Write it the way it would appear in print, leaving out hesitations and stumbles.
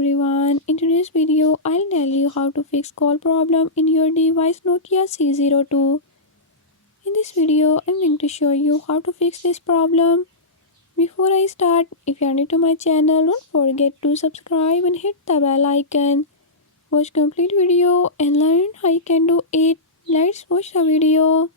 everyone. In today's video, I'll tell you how to fix call problem in your device Nokia C02. In this video, I'm going to show you how to fix this problem. Before I start, if you are new to my channel, don't forget to subscribe and hit the bell icon. Watch complete video and learn how you can do it. Let's watch the video.